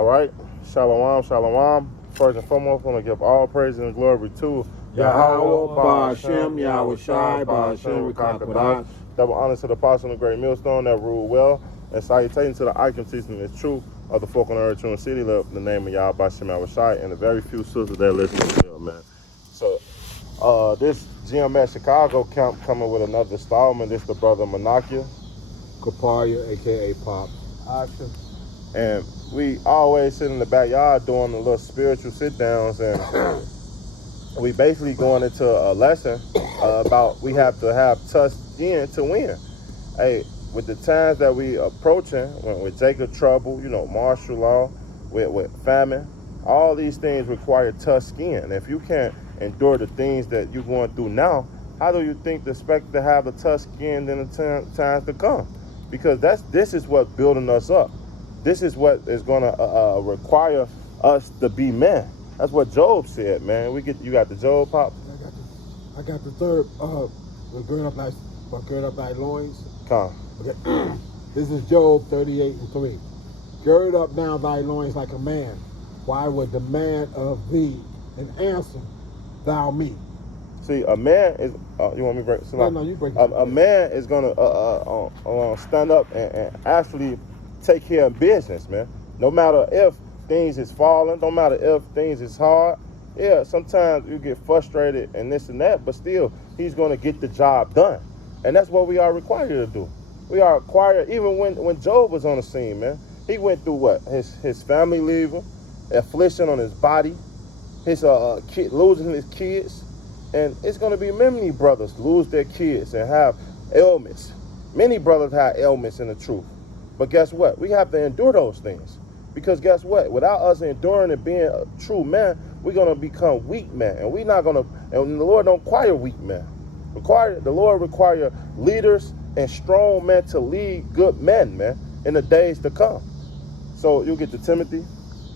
All right. Shalom, shalom. First and foremost, I want to give all praise and glory to Yahweh, Ba'Shem, Yahweh Shai, Ba'Shem, Rikakodah. Double honor to the apostle of the great millstone that rule well, and salutations to the icon teaching the truth of the folk on the earth, true and city, love the name of Yahweh, Ba'Shem, Yahweh Shai, and the very few sisters that listen to me, man. So, this GMS Chicago camp coming with another installment. This the brother Manakia. Kaparia, a.k.a. Pop. Action. And we always sit in the backyard doing the little spiritual sit-downs, and we basically going into a lesson about we have to have tough skin to win. Hey, with the times that we approaching, with Jacob trouble, martial law, with famine, all these things require tough skin. And if you can't endure the things that you're going through now, how do you think to expect to have a tough skin in the times to come? Because this is what's building us up. This is what is going to require us to be men. That's what Job said, man. You got the Job, Pop? I got the third. Gird up thy loins. Come. Okay. This is Job 38:3. Gird up now thy loins like a man. Why would demand of thee an answer, thou me? See, a man is. You want me to break? So No, you break it. A man is gonna stand up and actually take care of business, man. No matter if things is falling, no matter if things is hard. Yeah, sometimes you get frustrated and this and that, but still, he's gonna get the job done, and that's what we are required to do. We are required. Even when Job was on the scene, man, he went through what? His family leaving, affliction on his body, his losing his kids. And it's going to be many brothers lose their kids and have ailments. Many brothers have ailments in the truth. But guess what? We have to endure those things. Because guess what? Without us enduring and being a true man, we're going to become weak men. And we're not going to, and the Lord don't require weak men. The Lord require leaders and strong men to lead good men, man, in the days to come. So you'll get to Timothy.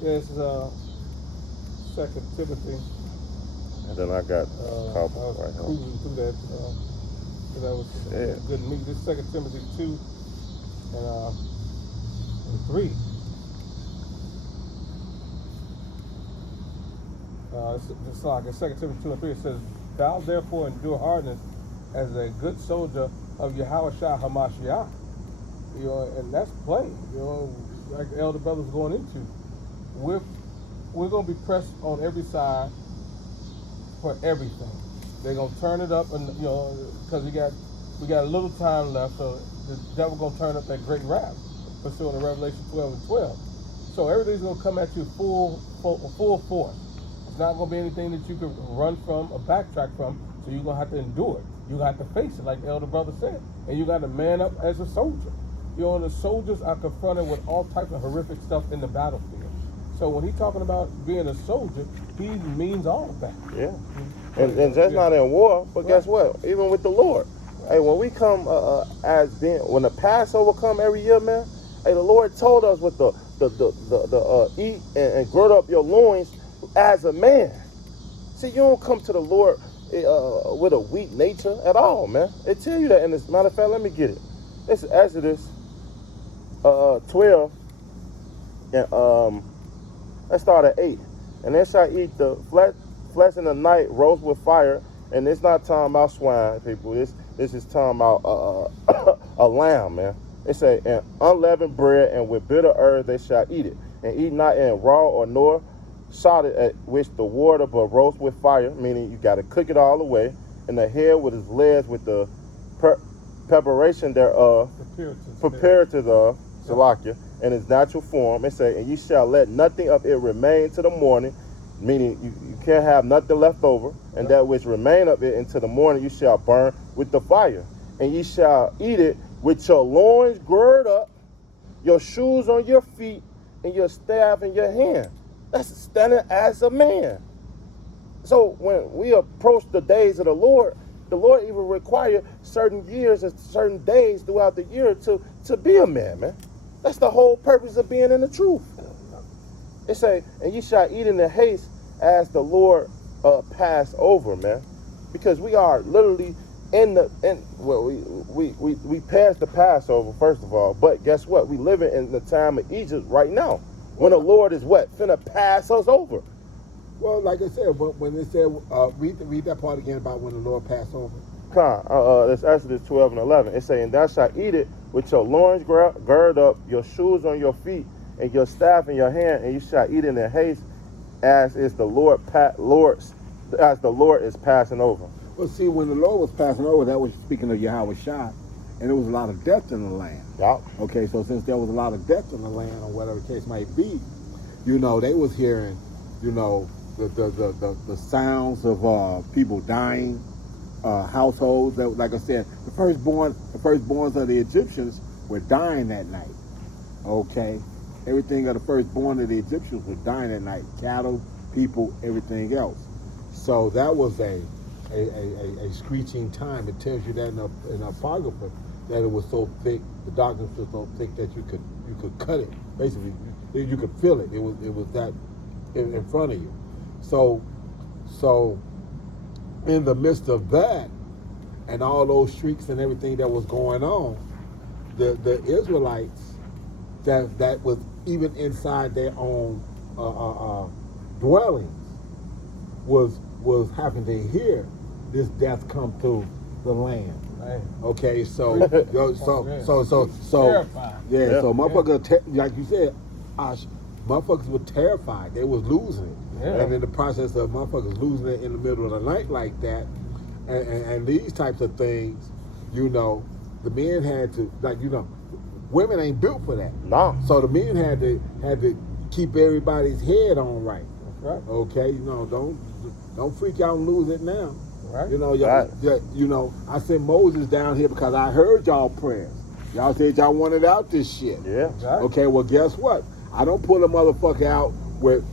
Yes, 2 Timothy. And then I got I was right here. cruising through that. That was good to meet. This 2 Timothy 2 and 3. It's like in 2 Timothy 2 and 3. It says, "Thou therefore endure hardness as a good soldier of Yahweh Shai Hamashiach." And that's plain. Like the elder brother's going into. We're going to be pressed on every side for everything. They're gonna turn it up, and because we got a little time left, so the devil gonna turn up that great wrath, pursuant to Revelation 12 and 12. So everything's gonna come at you full force. It's not gonna be anything that you can run from or backtrack from. So you're gonna have to endure it. You got to face it, like the elder brother said, and you got to man up as a soldier. The soldiers are confronted with all types of horrific stuff in the battlefield. So when he's talking about being a soldier, he means all of that. Yeah. And just not in war, but guess what? Even with the Lord. Hey, when we come when the Passover come every year, man, hey, the Lord told us with the eat and gird up your loins as a man. See, you don't come to the Lord with a weak nature at all, man. It tell you that. And as a matter of fact, let me get it. This is Exodus 12 and let's start at 8. And they shall eat the flesh in the night, roast with fire. And it's not talking about swine, people. This is talking about a lamb, man. It say, and unleavened bread, and with bitter herbs they shall eat it. And eat not in raw or nor salted at which the water, but roast with fire, meaning you got to cook it all the way. And the head with his legs with the preparation thereof, preparatives of Salakia, in its natural form. It say, and you shall let nothing of it remain to the morning, meaning you can't have nothing left over, and that which remain of it until the morning you shall burn with the fire. And ye shall eat it with your loins girded up, your shoes on your feet, and your staff in your hand. That's standing as a man. So when we approach the days of the Lord even require certain years and certain days throughout the year to be a man, man. That's the whole purpose of being in the truth. It say, and ye shall eat in the haste as the Lord passed over, man. Because we are literally we passed the Passover, first of all. But guess what? We living in the time of Egypt right now. when the Lord is what? Finna pass us over. Well, like I said, when it said, read that part again about when the Lord passed over. That's Exodus 12 and 11. It's saying, thou shalt eat it with your loins girded up, your shoes on your feet, and your staff in your hand, and you shall eat it in haste, as is the Lord as the Lord is passing over. Well, see, when the Lord was passing over, that was speaking of Yahweh Shai, and there was a lot of death in the land. Yup. Okay, so since there was a lot of death in the land, or whatever the case might be, you know, they was hearing, you know, the sounds of people dying, households. That, like I said, the firstborns of the Egyptians were dying that night. Okay, everything of the firstborn of the Egyptians was dying that night. Cattle, people, everything else. So that was a screeching time. It tells you that in the Apocrypha that it was so thick, the darkness was so thick that you could cut it. Basically, you could feel it. It was that in front of you. So in the midst of that and all those shrieks and everything that was going on, the Israelites that was even inside their own dwellings was having to hear this death come through the land. Right. Okay, so Terrifying. yeah, Yeah. so motherfuckers, like you said, Ash, motherfuckers were terrified. They was losing it. Yeah. And in the process of motherfuckers losing it in the middle of the night like that, and these types of things, you know, the men had to, like, you know, women ain't built for that. Nah. So the men had to keep everybody's head on right. That's right. Okay, you know, don't freak out and lose it now. Right. You know, Right. you know, I sent Moses down here because I heard y'all prayers. Y'all said y'all wanted out this shit. Yeah. Exactly. Okay, well, guess what? I don't pull a motherfucker out with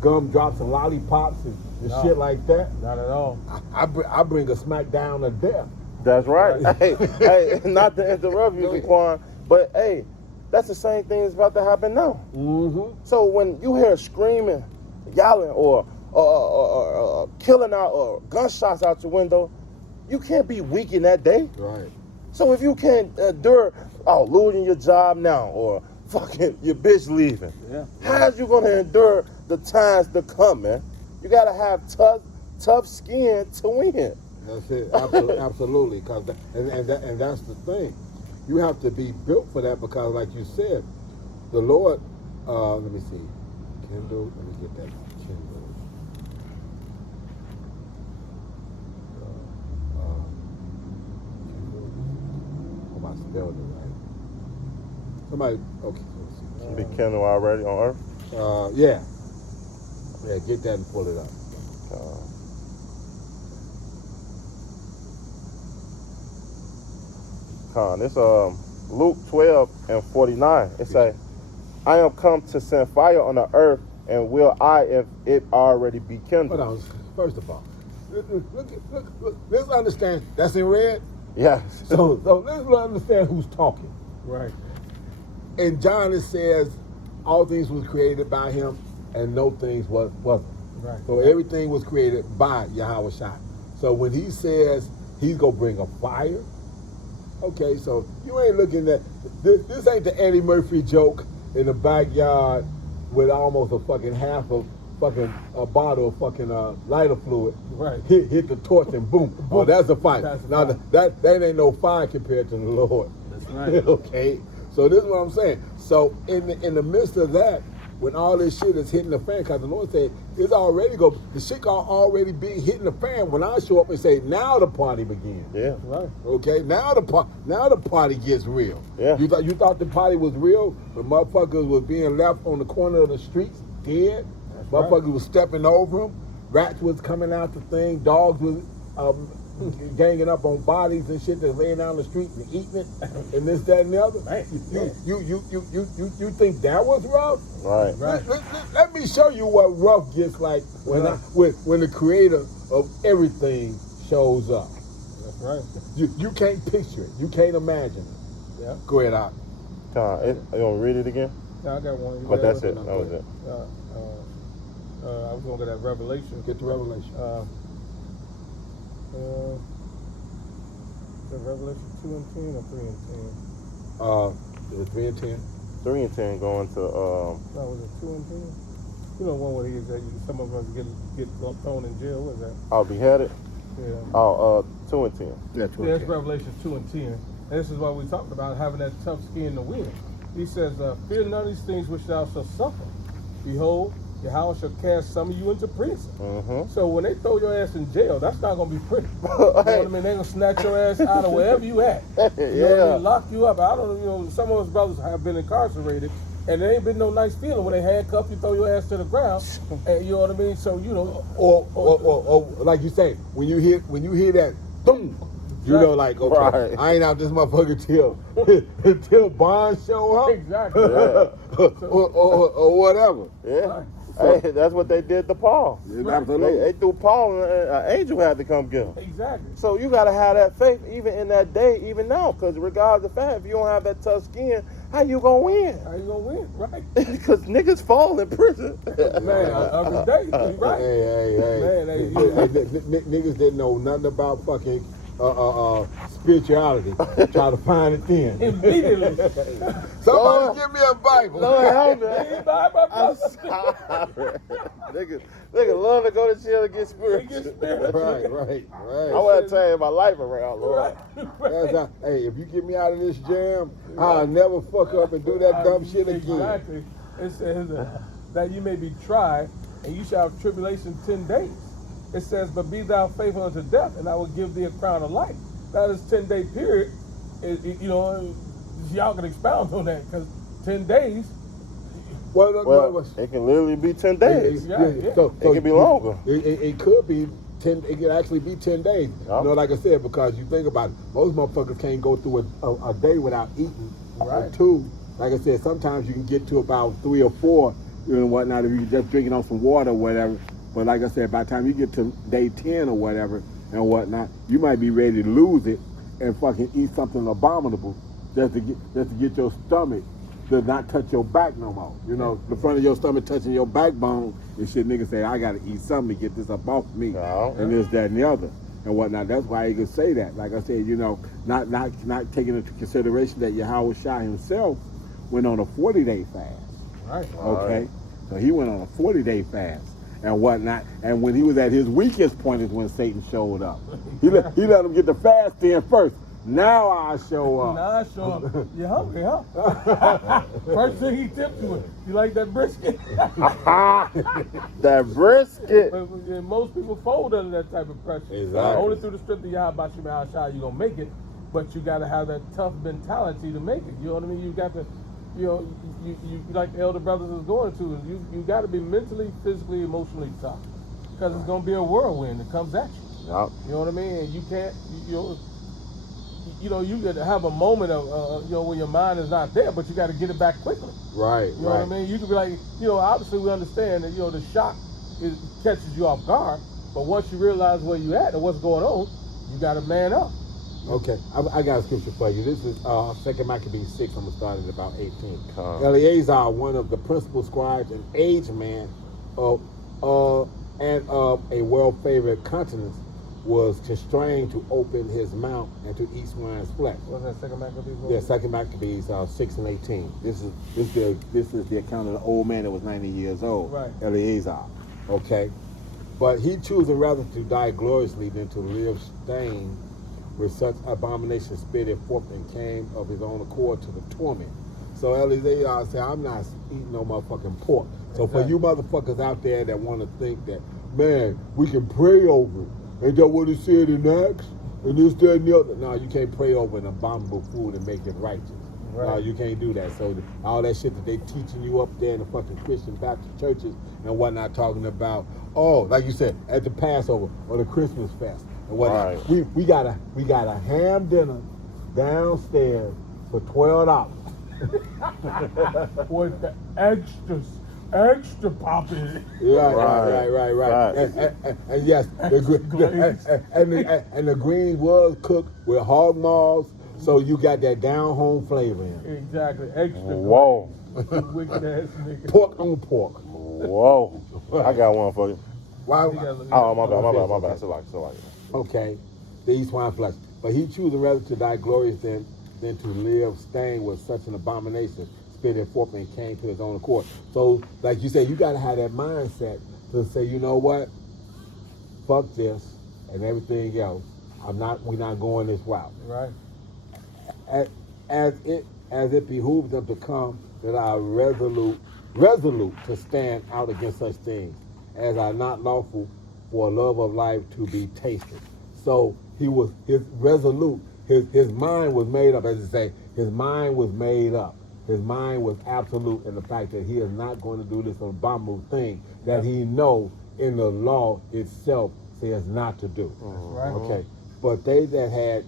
gumdrops and lollipops and No. shit like that. Not at all. I bring a smack down to death. That's right. hey, not to interrupt you, Jaquan, but hey, that's the same thing that's about to happen now. Mm-hmm. So when you hear screaming, yelling, or killing out, or gunshots out your window, you can't be weak in that day. Right. So if you can't endure, losing your job now, or fucking your bitch leaving, Yeah. how's you gonna endure the times to come, man? You gotta have tough skin to win. That's it. Absolutely. Cause and that's the thing. You have to be built for that because, like you said, the Lord. Let me see. Kindle. Let me get that Kindle. Kindle. Hope I spelled it right. Somebody. Okay. Let's see. Be Kendall already on Earth. Yeah. Yeah. Get that and pull it up. It's Luke 12 and 49. It say, I am come to send fire on the earth, and will I if it already be kindled? Hold on. First of all, look. Let's understand. That's in red. Yes. So let's understand who's talking. Right. In John it says, all things was created by him, and no things wasn't. Right. So everything was created by Yahweh Shai. So when he says he's gonna bring a fire, okay, so you ain't looking at this ain't the Eddie Murphy joke in the backyard with almost a fucking half of fucking a bottle of fucking lighter fluid. Right. Hit the torch and boom. Oh, that's a fire. That's a Now fire. that ain't no fire compared to the Lord. That's right. Okay. So this is what I'm saying. So in the midst of that, when all this shit is hitting the fan, because the Lord said it's already the shit already be hitting the fan when I show up and say, now the party begins. Yeah. Right. Okay, now the party gets real. Yeah. You thought the party was real, but motherfuckers was being left on the corner of the streets dead. That's Motherfuckers right. was stepping over them. Rats was coming out the thing. Dogs was ganging up on bodies and shit that's laying down the street and eating it and this, that, and the other. Man. You think that was rough? Right. Right. Let me show you what rough gets like when when the creator of everything shows up. That's right. You can't picture it. You can't imagine it. Yeah. Go ahead, out. You want to read it again? Now I got one. But that's it. That was it. I was gonna get that Revelation. Get to Revelation. The Revelation 2 and 10 or 3 and 10? It was 3 and 10. 3 and 10 going to No, was it 2 and 10? You know, one where he is that some of us get thrown in jail. What is that? I'll be headed. Yeah. 2 and 10. Yeah, Yeah, it's Revelation 2 and 10. And this is what we talked about, having that tough skin to win. He says, fear none of these things which thou shalt suffer. Behold, Yahweh shall cast some of you into prison. Mm-hmm. So when they throw your ass in jail, that's not going to be pretty. You know what I mean? They're going to snatch your ass out of wherever you at. You know what I mean? Lock you up. I don't know, some of us brothers have been incarcerated, and there ain't been no nice feeling when they handcuff you, throw your ass to the ground, and you know what I mean? So, you know. Or like you say, when you hear that, boom, you know, like, okay, Right. I ain't out this motherfucker till Bond show up. Exactly. or whatever. Yeah. Right. Hey, that's what they did to Paul. Absolutely. They threw Paul, and an angel had to come get him. Exactly. So you got to have that faith even in that day, even now. Because regardless of the fact, if you don't have that tough skin, how you going to win? How you going to win? Right. Because niggas fall in prison. Man, every day. Right. Hey. Man, Niggas didn't know nothing about fucking spirituality. Try to find it then. Immediately. Somebody give me a Bible. Lord help me. He buy my I'm brother. sorry. Niggas love to go to jail and get spiritual. Right. I want to turn my life around, Lord. That's not, hey, if you get me out of this jam, I'll never fuck up and do that dumb shit again. Exactly. It says that you may be tried, and you shall have tribulation 10 days. It says, but be thou faithful unto death, and I will give thee a crown of life. Now, this 10-day period, you know, y'all can expound on that, because 10 days. Well, it can literally be 10 days. Yeah. So It could be longer. It could be 10. It could actually be 10 days. Yeah. You know, like I said, because you think about it, most motherfuckers can't go through a day without eating. Right. Or 2. Like I said, sometimes you can get to about 3 or 4, you know, whatnot, if you're just drinking on some water or whatever. But like I said, by the time you get to day 10 or whatever and whatnot, you might be ready to lose it and fucking eat something abominable just to get your stomach to not touch your back no more. You know, the front of your stomach touching your backbone and shit. Niggas say, I gotta eat something to get this up off me, and this, that, and the other, and whatnot. That's why you can say that. Like I said, you know, not taking into consideration that Yahweh Shah himself went on a 40-day fast. Right. Okay, so he went on a 40-day fast and whatnot. And when he was at his weakest point is when Satan showed up. He let him get the fast in first. Now I show up. Now I show up. You hungry, huh? First thing he tipped you with. You like that brisket? That brisket. But most people fold under that type of pressure. Exactly. Only through the strength of Yahweh Shah you gonna make it, but you gotta have that tough mentality to make it. You know what I mean? You got to, you know, you like the elder brothers is going to. You got to be mentally, physically, emotionally tough, because it's gonna be a whirlwind that comes at you. Yep. You know what I mean? And you can't, you know, you could have a moment of, you know, where your mind is not there, but you got to get it back quickly. Right. You know what I mean? You could be like, you know, obviously we understand that, you know, the shock catches you off guard, but once you realize where you at and what's going on, you got to man up. Okay, I got a scripture for you. This is 2 Maccabees 6. I'm going to start at about 18. Eleazar, one of the principal scribes and aged man and of a well-favored countenance, was constrained to open his mouth and to eat swine's flesh. What's that, 2 Maccabees? Yeah, 2 Maccabees 6 and 18. This is the account of the old man that was 90 years old, Right. Eleazar. Okay, but he choosing rather to die gloriously than to live stained with such abomination spitted forth and came of his own accord to the torment. So Eleazar said, I'm not eating no motherfucking pork. So for you motherfuckers out there that want to think that, man, we can pray over it. Ain't that what it said in Acts? And this, that, and the other. No, you can't pray over an abominable food and make it righteous. Right. No, you can't do that. So all that shit that they teaching you up there in the fucking Christian Baptist churches and whatnot, talking about, oh, like you said, at the Passover or the Christmas fest and whatnot. Right. We got a ham dinner downstairs for $12. With the extra pop in it. Right. And yes, the green was cooked with hog maws, so you got that down home flavor in it. Exactly. Extra. Whoa. Wicked ass nigga. Pork on pork. Whoa. I got one for you. Why? Oh, my bad. So like. Okay, they eat swine flesh, but he choosing rather to die glorious than to live stained with such an abomination, spit it forth and came to his own accord. So, like you said, you got to have that mindset to say, you know what, fuck this and everything else. We're not going this route. Right. As it behooves them to come that are resolute to stand out against such things as are not lawful for love of life to be tasted. So his resolute, his mind was made up, as they say, his mind was made up. His mind was absolute in the fact that he is not going to do this abominable thing that he know in the law itself says not to do. Right. Okay. But they that had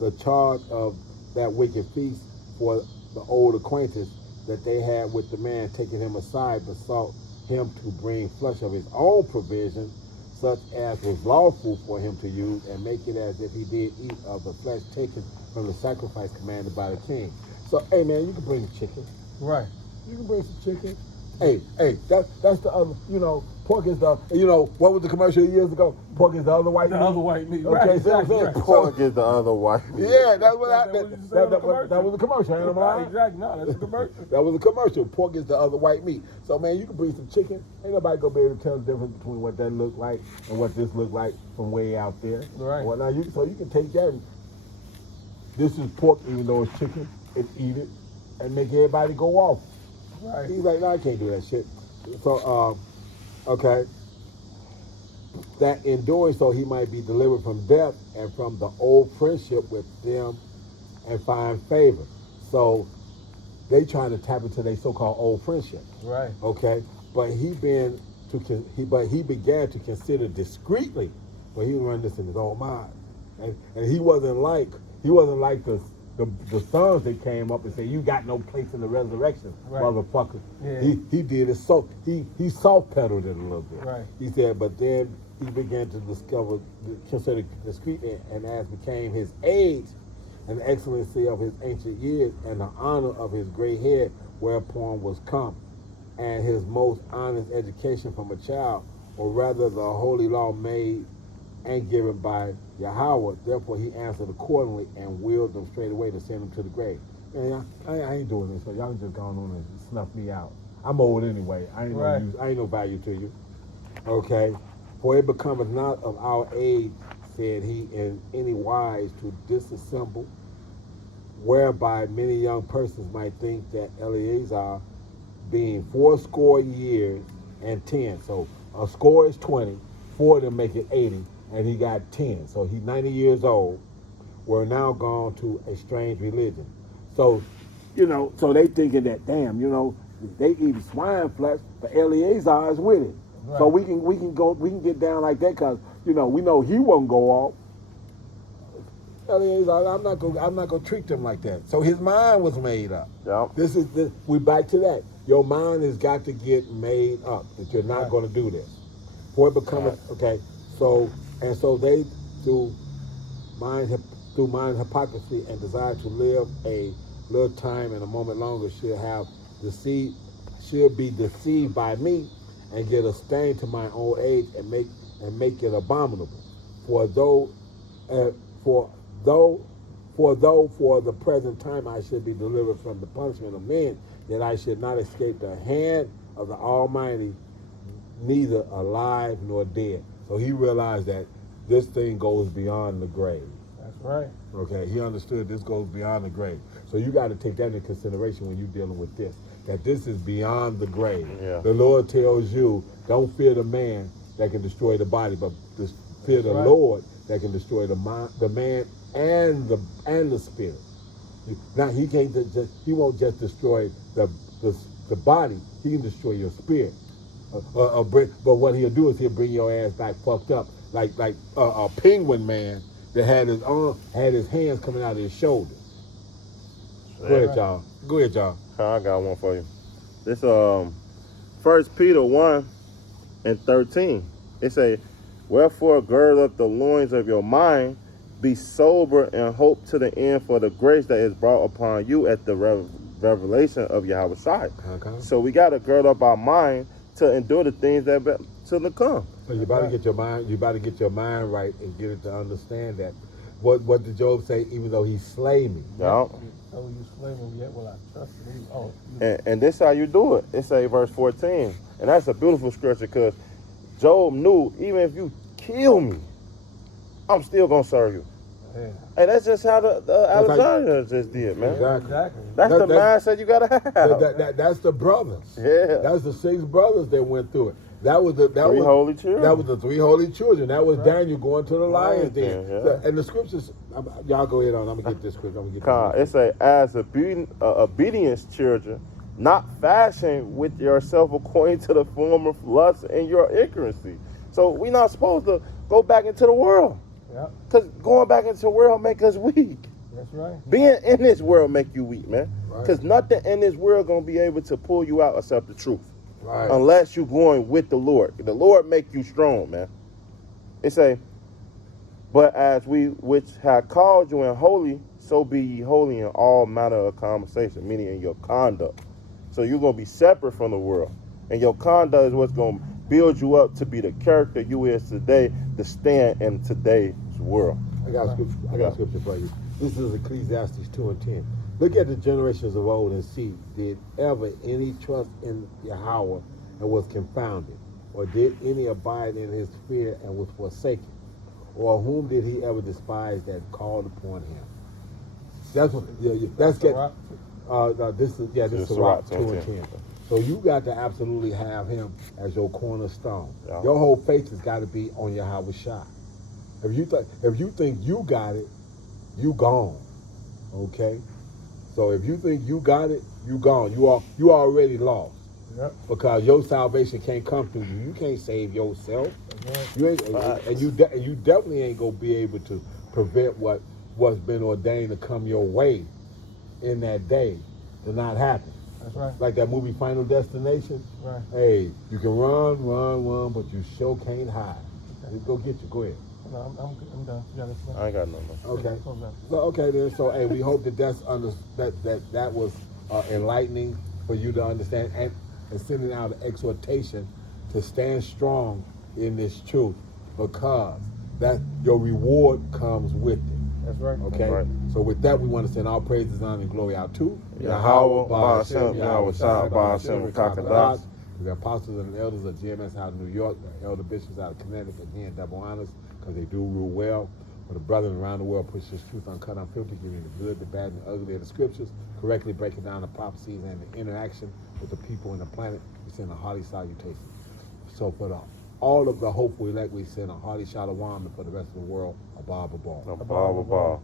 the charge of that wicked feast for the old acquaintance that they had with the man, taking him aside, besought him to bring flesh of his own provision, such as was lawful for him to use, and make it as if he did eat of the flesh taken from the sacrifice commanded by the king. So, hey man, you can bring the chicken. Right. You can bring some chicken. Hey, that's the other, pork is the, what was the commercial years ago? Pork is the other white meat. The other white meat. Okay, Right. see what I'm saying? Right. Pork is the other white meat. Yeah, that's what That was a commercial. that was a commercial. Ain't I Right, lying? exactly. No, that's a commercial. That was a commercial. Pork is the other white meat. So man, you can bring some chicken. Ain't nobody gonna be able to tell the difference between what that look like and what this look like from way out there. Right. Well, now you can take that. This is pork, even though it's chicken, and eat it and make everybody go off. Right. He's like, no, I can't do that shit. So, okay. That in doing so, he might be delivered from death and from the old friendship with them and find favor. So they trying to tap into their so-called old friendship. Right. Okay, but he began to consider discreetly, but he was running this in his own mind, and he wasn't like the sons that came up and said, "You got no place in the resurrection, Right. motherfucker." Yeah. He did it so he soft pedaled it a little bit. Right. He said, but then he began to consider discreet, and as became his age, and the excellency of his ancient years, and the honor of his gray head, whereupon was come, and his most honest education from a child, or rather the holy law made and given by Yahweh. Therefore he answered accordingly and willed them straight away to send them to the grave. Man, I ain't doing this, so y'all just gone on and snuff me out. I'm old anyway. I ain't Right. no value to you. Okay? For it becometh not of our age, said he, in any wise to disassemble, whereby many young persons might think that Eleazar, being 80 years, so a score is 20, 4 of them make it 80, and he got 10. So he's 90 years old, were now gone to a strange religion. So, so they thinking that, damn, they eat swine flesh, but Eleazar is with it. Right. So we can get down like that because, we know he won't go off. Eleazar, I'm not gonna treat them like that. So his mind was made up. Yep. We back to that. Your mind has got to get made up that you're not Right. gonna do this. For it becometh okay. So they through mind hypocrisy and desire to live a little time and a moment longer should be deceived by me and get a stain to my old age and make it abominable. For the present time I should be delivered from the punishment of men, that I should not escape the hand of the Almighty, neither alive nor dead. So he realized that this thing goes beyond the grave. That's right. Okay, he understood this goes beyond the grave. So you got to take that into consideration when you're dealing with this, that this is beyond the grave. Yeah. The Lord tells you, don't fear the man that can destroy the body, but fear the right. Lord that can destroy the man and the spirit. Now he won't just destroy the body, he can destroy your spirit. But what he'll do is he'll bring your ass back fucked up, like a penguin man that had his hands coming out of his shoulders. Go ahead, y'all. I got one for you. This 1 Peter 1:13. It say, "Wherefore gird up the loins of your mind, be sober and hope to the end for the grace that is brought upon you at the revelation of Yahweh Shai." Okay. So we got to gird up our mind to endure the things that to come. So you got to get your mind. You got to get your mind right and get it to understand that what did Job say? Even though he slay me. Yeah. Oh, you slay me, yet will I trust in you. Oh, And this how you do it. It say verse 14. And that's a beautiful scripture because Job knew even if you kill me, I'm still gonna serve you. yeah. Hey, that's just how the how you- Alexandria just did, man. Exactly. That's the mindset you gotta have. That's the brothers. Yeah. That's the 6 brothers that went through it. That was the Three holy children. That was the 3 holy children. That was Right. Daniel going to the lion's den. Yeah. And the scriptures, y'all go ahead on. I'm gonna get this scripture. I'm gonna get Con, this. it say, as obedience children, not fashioned with yourself according to the form of lust and your ignorancy. So we not supposed to go back into the world. Yep, Because going back into the world make us weak. that's right. Being in this world make you weak, man. Right. Because nothing in this world going to be able to pull you out except the truth. Right. Unless you going with the Lord. The Lord make you strong, man. It say, but as we which have called you in holy, so be ye holy in all manner of conversation, meaning in your conduct. So you're going to be separate from the world. And your conduct is what's going to build you up to be the character you is today, to stand in today's world. I got a scripture. I got a scripture for you. This is Ecclesiastes 2:10. Look at the generations of old and see, did ever any trust in Yahweh and was confounded? Or did any abide in his fear and was forsaken? Or whom did he ever despise that called upon him? That's what. That's get. This is This is Sirach Sirach 2:10. So you got to absolutely have him as your cornerstone. Yeah. Your whole faith has got to be on Yahweh Shai. If you think you got it, you gone. Okay? So if you think you got it, you gone. You already lost. Yep, Because your salvation can't come through you. You can't save yourself. that's right. You ain't, and you definitely ain't gonna be able to prevent what's been ordained to come your way in that day to not happen. That's right. Like that movie Final Destination. Right. Hey, you can run, but you sure can't hide. Let's go get you. Go ahead. No, I'm done. You got it. I ain't got no more. Okay. Close that. So okay then. So hey, we hope that was enlightening for you to understand and sending out an exhortation to stand strong in this truth because that your reward comes with it. That's right. Okay. That's right. So with that, we want to send all praises, honor, and glory out to Yahweh, Ba'ashem, Yahweh Shai, Ba'ashem, Kakadash. The apostles and the elders of GMS out of New York, the elder bishops out of Connecticut, again, double honors because they do rule well. For the brethren around the world, push this truth uncut, unfiltered, giving the good, the bad, and the ugly of the scriptures, correctly breaking down the prophecies and the interaction with the people and the planet. We send a hearty salutation. So for all of the hopeful elect, we send a hearty shalom, and for the rest of the world, a Abba Ball. Ball.